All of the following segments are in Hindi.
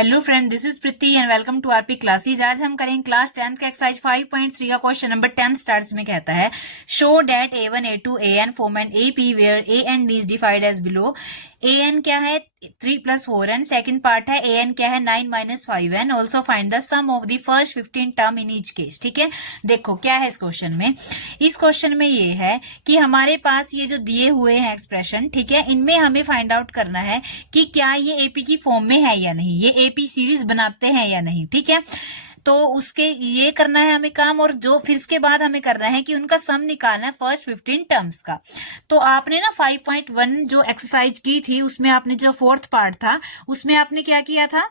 Hello friend, this is Preeti and welcome to RP classes. आज हम करेंगे क्लास 10th का एक्सरसाइज 5.3 का क्वेश्चन नंबर 10 स्टार्ट्स में कहता है show that A1 A2 AN form and AP where A and D is defined as below. AN क्या है 3 + 4n, सेकंड पार्ट है AN क्या है 9 - 5n, also find the sum of the first 15 term in each case. ठीक है, देखो क्या है इस क्वेश्चन में। इस क्वेश्चन में ये है कि हमारे पास ये जो दिए हुए हैं एक्सप्रेशन, ठीक है, इनमें हमें फाइंड आउट करना है कि क्या ये एपी की फॉर्म में है या नहीं, ये एपी सीरीज बनाते हैं या नहीं। ठीक है, तो उसके ये करना है हमें काम, और जो फिर उसके बाद हमें करना है कि उनका सम निकालना है फर्स्ट 15 टर्म्स का। तो आपने ना 5.1 जो एक्सरसाइज की थी उसमें आपने जो फोर्थ पार्ट था उसमें आपने क्या किया था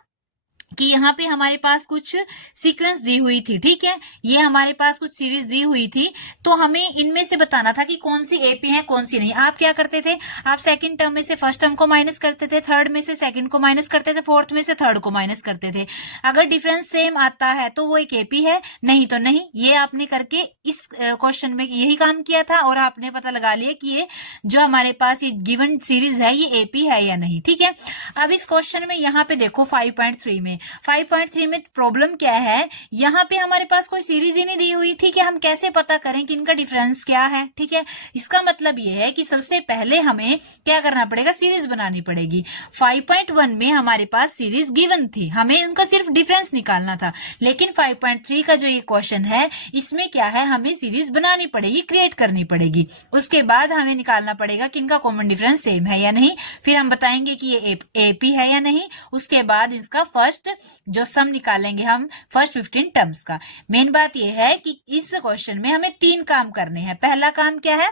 कि यहाँ पे हमारे पास कुछ सीक्वेंस दी हुई थी। ठीक है, ये हमारे पास कुछ सीरीज दी हुई थी, तो हमें इनमें से बताना था कि कौन सी एपी है कौन सी नहीं। आप क्या करते थे, आप सेकंड टर्म में से फर्स्ट टर्म को माइनस करते थे, थर्ड में से सेकंड को माइनस करते थे, फोर्थ में से थर्ड को माइनस करते थे। अगर डिफरेंस सेम आता है तो वो एक एपी है, नहीं तो नहीं। ये आपने करके इस क्वेश्चन में यही काम किया था और आपने पता लगा लिया कि ये जो हमारे पास ये गिवन सीरीज है ये एपी है या नहीं। ठीक है, अब इस क्वेश्चन में यहाँ पे देखो 5.3 में 5.3 में प्रॉब्लम क्या है, यहाँ पे हमारे पास कोई सीरीज ही नहीं दी हुई। ठीक है, हम कैसे पता करें कि इनका डिफरेंस क्या है। ठीक है, इसका मतलब ये है कि सबसे पहले हमें क्या करना पड़ेगा, सीरीज बनानी पड़ेगी। 5.1 में हमारे पास सीरीज गिवन थी, हमें उनका सिर्फ डिफरेंस निकालना था। लेकिन 5.3 का जो ये क्वेश्चन है इसमें क्या है, हमें सीरीज बनानी पड़ेगी, क्रिएट करनी पड़ेगी। उसके बाद हमें निकालना पड़ेगा कि इनका कॉमन डिफरेंस सेम है या नहीं, फिर हम बताएंगे कि ये एपी है या नहीं। उसके बाद इसका फर्स्ट जो सम निकालेंगे हम फर्स्ट 15 टर्म्स का। मेन बात यह है कि इस क्वेश्चन में हमें 3 काम करने हैं। पहला काम क्या है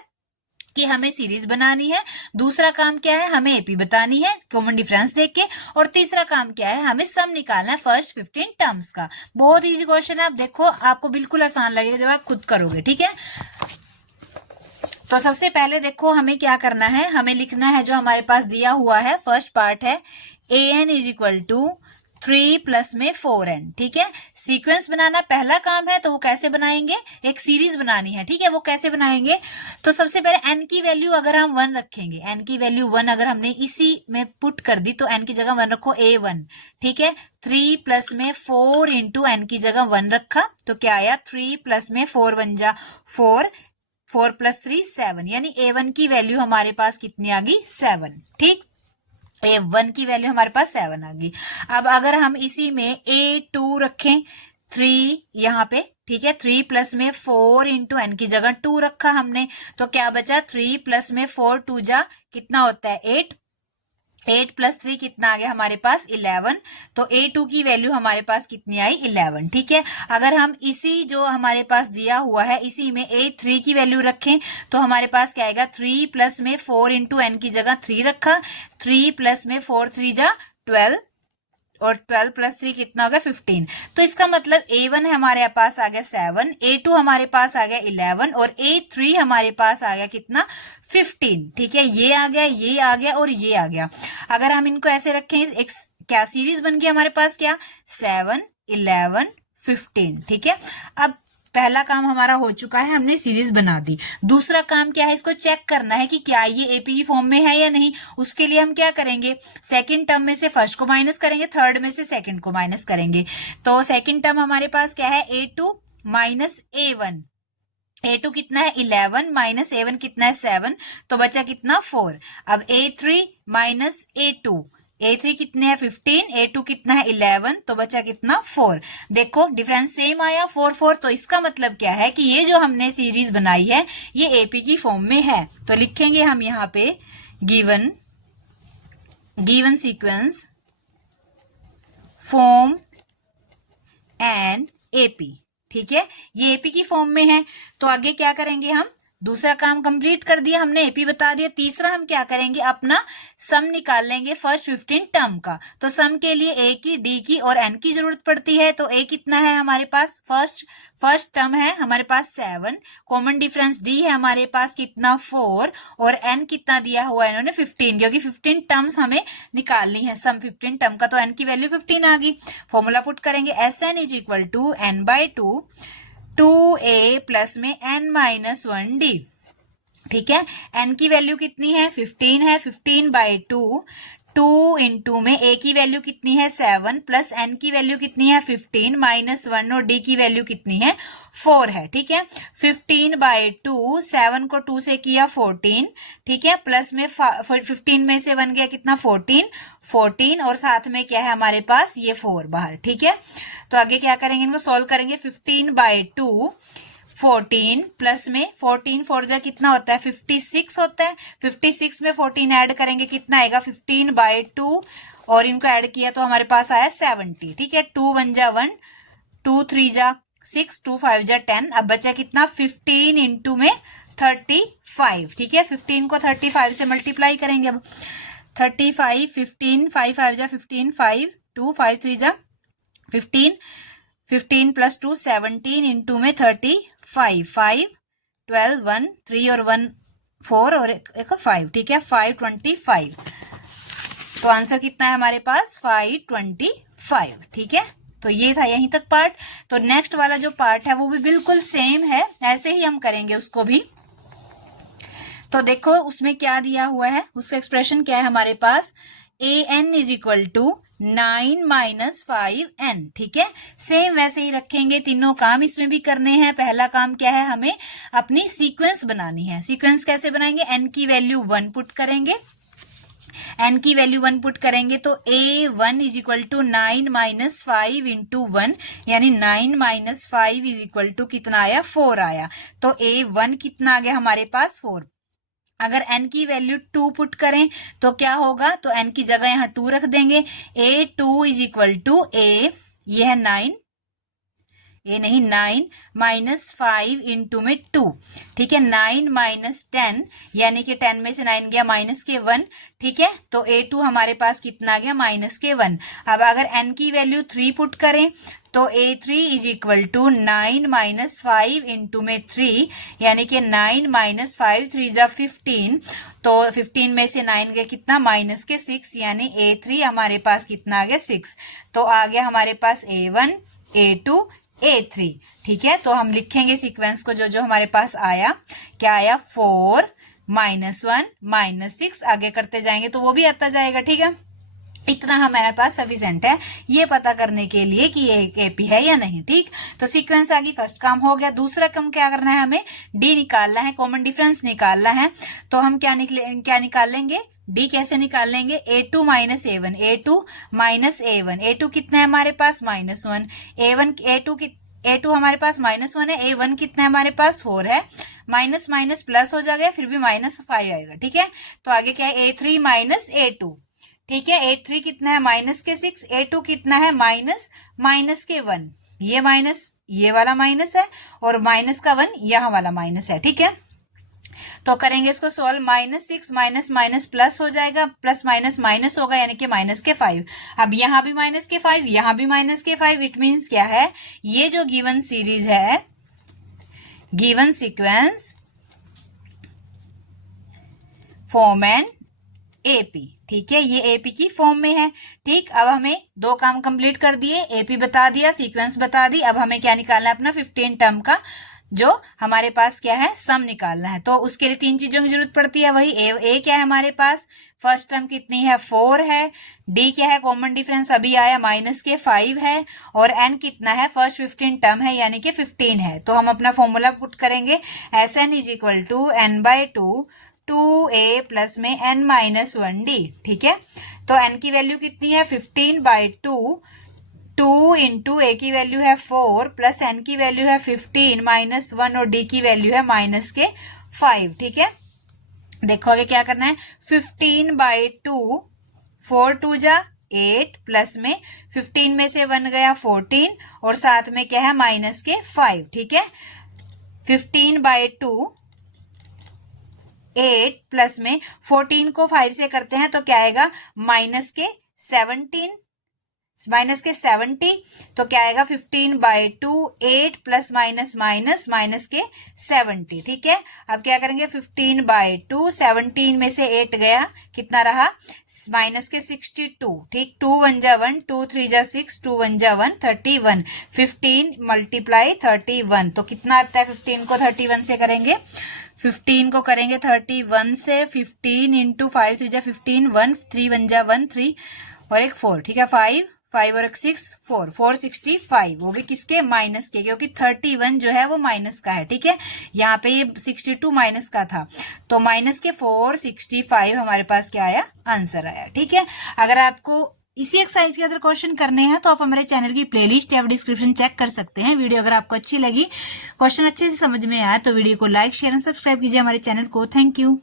कि हमें सीरीज बनानी है, दूसरा काम क्या है, हमें एपी बतानी है कॉमन डिफरेंस देख के, और तीसरा काम क्या है, हमें सम निकालना है फर्स्ट 15 टर्म्स का। बहुत इजी क्वेश्चन है, आप देखो आपको बिल्कुल आसान लगेगा जब आप खुद करोगे। ठीक है, तो सबसे पहले देखो हमें क्या करना है, हमें लिखना है जो हमारे पास दिया हुआ है फर्स्ट पार्ट है AN = 3 + में 4n। ठीक है, सीक्वेंस बनाना पहला काम है, तो वो कैसे बनाएंगे, एक सीरीज बनानी है। ठीक है, वो कैसे बनाएंगे, तो सबसे पहले n की वैल्यू अगर हम 1 रखेंगे, n की वैल्यू 1 अगर हमने इसी में पुट कर दी तो n की जगह 1 रखो A1। ठीक है, 3 + में 4 × n की जगह 1 रखा तो क्या आया, 3 + में 4 = 1 4, 4 + 3 7, यानी A1 की वैल्यू हमारे पास कितनी आ गई, 7। ठीक, A1 की वैल्यू हमारे पास 7 आ गई। अब अगर हम इसी में A2 रखें 3 यहाँ पे, ठीक है, 3 + में 4 × n की जगह 2 रखा हमने, तो क्या बचा, 3 + में 4 2 जा कितना होता है 8, 8 + 3 कितना आ गया हमारे पास 11। तो A2 की वैल्यू हमारे पास कितनी आई, 11। ठीक है, अगर हम इसी जो हमारे पास दिया हुआ है इसी में A3 की वैल्यू रखें तो हमारे पास क्या आएगा, 3 + में 4 × n की जगह 3 रखा, 3 + में 4 3 जा 12, और 12 + 3 कितना हो गया 15। तो इसका मतलब A1 हमारे पास आ गया 7, A2 हमारे पास आ गया 11, और A3 हमारे पास आ गया कितना, 15। ठीक है, ये आ गया, ये आ गया और ये आ गया। अगर हम इनको ऐसे रखें, एक क्या सीरीज बन गई हमारे पास, क्या 7 11 15। ठीक है, अब पहला काम हमारा हो चुका है, हमने सीरीज बना दी। दूसरा काम क्या है, इसको चेक करना है कि क्या ये एपी की फॉर्म में है या नहीं। उसके लिए हम क्या करेंगे, सेकंड टर्म में से फर्स्ट को माइनस करेंगे, थर्ड में से सेकंड को माइनस करेंगे। तो सेकंड टर्म हमारे पास क्या है, A2 - A1। A2 कितना है 11 - A1 कितना है 7, तो बचा कितना 4। अब A3 - A2, A3 कितने है 15, A2 कितना है 11, तो बचा कितना 4। देखो डिफरेंस सेम आया 4 4, तो इसका मतलब क्या है कि ये जो हमने सीरीज बनाई है ये एपी की फॉर्म में है। तो लिखेंगे हम यहाँ पे given sequence form and AP. ठीक है, ये एपी की फॉर्म में है, तो आगे क्या करेंगे हम, दूसरा काम कंप्लीट कर दिया हमने, एपी बता दिया। तीसरा हम क्या करेंगे, अपना सम निकाल लेंगे फर्स्ट 15 टर्म का। तो सम के लिए ए की, डी की और एन की जरूरत पड़ती है। तो ए कितना है हमारे पास, फर्स्ट टर्म है हमारे पास 7, कॉमन डिफरेंस डी है हमारे पास कितना 4, और एन कितना दिया हुआ है इन्होंने 15, क्योंकि 15 टर्म्स हमें निकालनी है सम 15 टर्म का, तो एन की वैल्यू 15 आ गई। फॉर्मूला पुट करेंगे, Sn = n/2 2a + में n - 1d। ठीक है, n की वैल्यू कितनी है 15 है, 15/2 2 इंटू में a की वैल्यू कितनी है 7 प्लस n की वैल्यू कितनी है 15 माइनस 1 और d की वैल्यू कितनी है 4 है। ठीक है, 15/2, 7 को 2 से किया 14, ठीक है, प्लस में 15 में से बन गया कितना 14 और साथ में क्या है हमारे पास ये 4 बाहर। ठीक है, तो आगे क्या करेंगे, इनको सोल्व करेंगे। 15/2 14 प्लस में 14 4 जा कितना होता है 56 होता है। 56 में 14 ऐड करेंगे कितना आएगा 15/2 और इनको ऐड किया तो हमारे पास आया 70। ठीक है, 2 1 जा 1, 2 3 जा 6, 2 5 जा 10। अब बचा कितना 15 इंटू में 35। ठीक है, 15 को 35 से मल्टीप्लाई करेंगे। अब 35 15 5 5 जा 15 5 2 5 3 जा 15 15 प्लस 2 17 इंटू में 35 5 12 1 3 और 1 4 और एक 5। ठीक है, 525। तो आंसर कितना है हमारे पास 525। ठीक है, तो ये था यहीं तक पार्ट। तो नेक्स्ट वाला जो पार्ट है वो भी बिल्कुल सेम है, ऐसे ही हम करेंगे उसको भी। तो देखो उसमें क्या दिया हुआ है, उसका एक्सप्रेशन क्या है हमारे पास, an is equal to 9 minus 5n। ठीक है, सेम वैसे ही रखेंगे, तीनों काम इसमें भी करने हैं। पहला काम क्या है, हमें अपनी सीक्वेंस बनानी है। सीक्वेंस कैसे बनाएंगे, n की वैल्यू 1 पुट करेंगे, n की वैल्यू 1 पुट करेंगे तो a1 is equal to 9 minus 5 into 1, यानी 9 माइनस 5 इज इक्वल टू कितना आया 4 आया। तो a1 कितना आ गया हमारे पास 4। अगर n की वैल्यू 2 पुट करें तो क्या होगा, तो n की जगह यहाँ 2 रख देंगे। a2 is equal to a, ये है 9, ये नहीं 9 माइनस 5 इंटू में 2। ठीक है, 9 माइनस 10 यानी कि 10 में से 9 गया माइनस के 1। ठीक है, तो a2 हमारे पास कितना आ गया माइनस के 1। अब अगर n की वैल्यू 3 पुट करें तो a3 is equal to 9 minus 5 into में 3, यानी कि 9 माइनस 5 3 जा 15। तो 15 में से 9 गया कितना माइनस के 6, यानी a3 हमारे पास कितना आ गया 6। तो आ गया हमारे पास a1 a2 a3। ठीक है, तो हम लिखेंगे सीक्वेंस को, जो जो हमारे पास आया, क्या आया 4 माइनस 1 माइनस 6, आगे करते जाएंगे तो वो भी आता जाएगा। ठीक है, इतना हमारे पास सफिशिएंट है ये पता करने के लिए कि ये एक एपी है या नहीं। ठीक, तो सीक्वेंस आ गई, फर्स्ट काम हो गया। दूसरा काम क्या करना है, हमें डी निकालना है, कॉमन डिफरेंस निकालना है। तो हम क्या निकालेंगे, डी कैसे निकालेंगे, a2 minus a1, a2 minus a1, a2 कितना है हमारे पास -1, a1 a2 हमारे पास -1 है, a1 कितना है हमारे पास 4 है, माइनस माइनस प्लस हो जाएगा, फिर भी -5 आएगा। ठीक है, तो आगे क्या है a3 माइनस a2। ठीक है, a3 कितना है माइनस के 6, a2 कितना है माइनस के 1, ये माइनस, ये वाला माइनस है और माइनस का 1 यहाँ वाला माइनस है। ठीक है, तो करेंगे इसको सॉल्व, -6 माइनस माइनस प्लस हो जाएगा, प्लस माइनस माइनस होगा, यानी कि माइनस के 5। अब यहाँ भी माइनस के 5, यहाँ भी माइनस के 5। इट मीन्स क्या है, ये जो गिवन सीरीज है, given sequence form an AP. ठीक है, ये एपी की फॉर्म में है। ठीक, अब हमें दो काम कंप्लीट कर दिए, एपी बता दिया, सीक्वेंस बता दी। अब हमें क्या निकालना है, अपना 15 टर्म का जो हमारे पास क्या है सम निकालना है। तो उसके लिए 3 चीजों की जरूरत पड़ती है, वही ए क्या है हमारे पास, फर्स्ट टर्म कितनी है 4 है, डी क्या है कॉमन डिफरेंस अभी आया माइनस के 5 है, और एन कितना है फर्स्ट 15 टर्म है यानी कि 15 है। तो हम अपना फॉर्मूला पुट करेंगे, S N is equal to n/2 2a plus में n माइनस 1d। ठीक है, तो n की वैल्यू कितनी है 15/2, 2 इंटू ए की वैल्यू है 4 प्लस n की वैल्यू है 15 माइनस 1 और d की वैल्यू है माइनस के 5। ठीक है, देखो आगे क्या करना है, 15/2, 4 2 जा 8 प्लस में 15 में से 1 गया 14 और साथ में क्या है माइनस के 5। ठीक है, 15/2 8 प्लस में 14 को 5 से करते हैं तो क्या आएगा माइनस के 70, तो क्या आएगा 15/2 8 प्लस माइनस माइनस माइनस के 70। ठीक है, अब क्या करेंगे 15/2, 17 में से 8 गया कितना रहा माइनस के 62। ठीक, 2 1 जा 1, 2 3 जा 6, 2 1 जा 1 31, 15 मल्टीप्लाई 31, तो कितना आता है 15 को 31 से करेंगे 15 को करेंगे 31 से, 15 इंटू 5 3 जा 15, 1 3 1 जा 1 3 और एक 4, ठीक है, 5 5 और एक 6 4 465, वो भी किसके, माइनस के, क्योंकि 31 जो है वो माइनस का है, ठीक है। यहाँ पे ये 62 माइनस का था, तो माइनस के 465 हमारे पास क्या आया, आंसर आया, ठीक है। अगर आपको इसी एक्सरसाइज के अंदर क्वेश्चन करने हैं तो आप हमारे चैनल की प्लेलिस्ट या डिस्क्रिप्शन चेक कर सकते हैं। वीडियो अगर आपको अच्छी लगी, क्वेश्चन अच्छे से समझ में आया तो वीडियो को लाइक शेयर एंड सब्सक्राइब कीजिए हमारे चैनल को। Thank you.